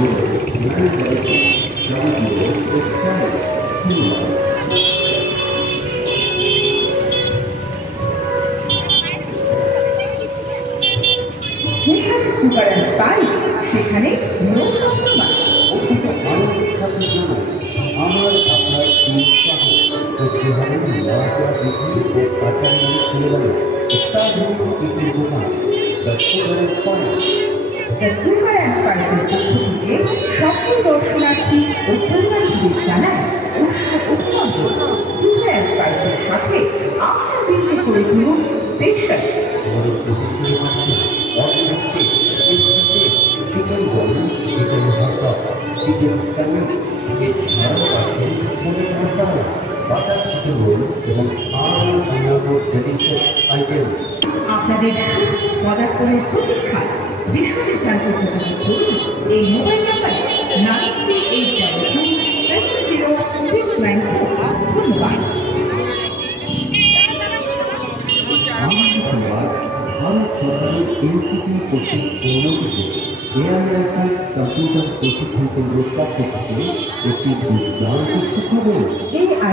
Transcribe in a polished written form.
Super and spice সেখানে আমার আপনার উৎসাহ করতে হবে লজ্জা বৃদ্ধি ও আচার্য পরিবারে অত্যাধুনিক একটি দোকান the super and spice. The super and স্পাইসের পক্ষ থেকে সকল দর্শনার্থী ও পরিবারগুলির জানায় অত্যন্ত সুপার অ্যান্ড স্পাইসের সাথে আপনার দিনকে করে তুলুন স্পেশাল। আমাদের প্রতিষ্ঠানে আছে অর্গানিক চিকেন বল, চিকেন হাক্কা, চিকেন স্যান্ডউইচ, এছাড়াও আছে পনির মশলা, বাটার চিকেন রোল এবং আরও অন্যান্য ডেলিশিয়াস আইটেম। আপনাদের পদার্পণের প্রতীক্ষা বিষয়ে জানতে যোগাযোগ করুন এই মোবাইল নাম্বারে 9382700694। ধন্যবাদ। ভারত সরকারের ইনস্টিটিউট কর্তৃক অনুমোদিত এআইআইটি কম্পিউটার প্রশিক্ষণ কেন্দ্রের পক্ষ থেকে একটি দুর্দান্ত সুখবর।